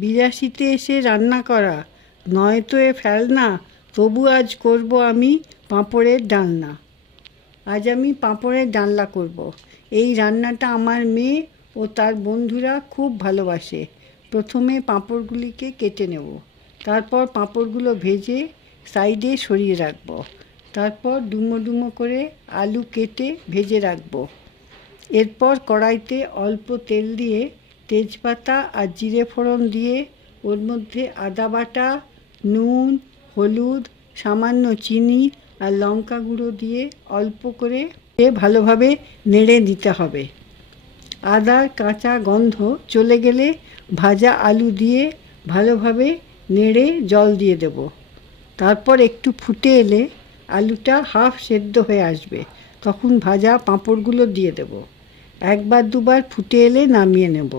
82তে এসে রান্না করা, নয়তো এ ফেলনা, তবু আজ করব আমি পাঁপড়ের ডালনা। আজ আমি পাঁপড়ের ডালনা করব। এই রান্নাটা আমার মেয়ে ও তার বন্ধুরা খুব ভালোবাসে। প্রথমে পাঁপড়গুলিকে কেটে নেব, তারপর পাঁপড়গুলো ভেজে সাইডে সরিয়ে রাখব। তারপর ডুমো ডুমো করে আলু কেটে ভেজে রাখব। এরপর কড়াইতে অল্প তেল দিয়ে তেজপাতা আর জিরে ফোড়ন দিয়ে ওর মধ্যে আদা বাটা, নুন, হলুদ, সামান্য চিনি আর লঙ্কা গুঁড়ো দিয়ে অল্প করে ভালোভাবে নেড়ে দিতে হবে। আদার কাঁচা গন্ধ চলে গেলে ভাজা আলু দিয়ে ভালোভাবে নেড়ে জল দিয়ে দেব। তারপর একটু ফুটে এলে আলুটা হাফ সেদ্ধ হয়ে আসবে, তখন ভাজা পাঁপড়গুলো দিয়ে দেব। একবার দুবার ফুটে এলে নামিয়ে নেব।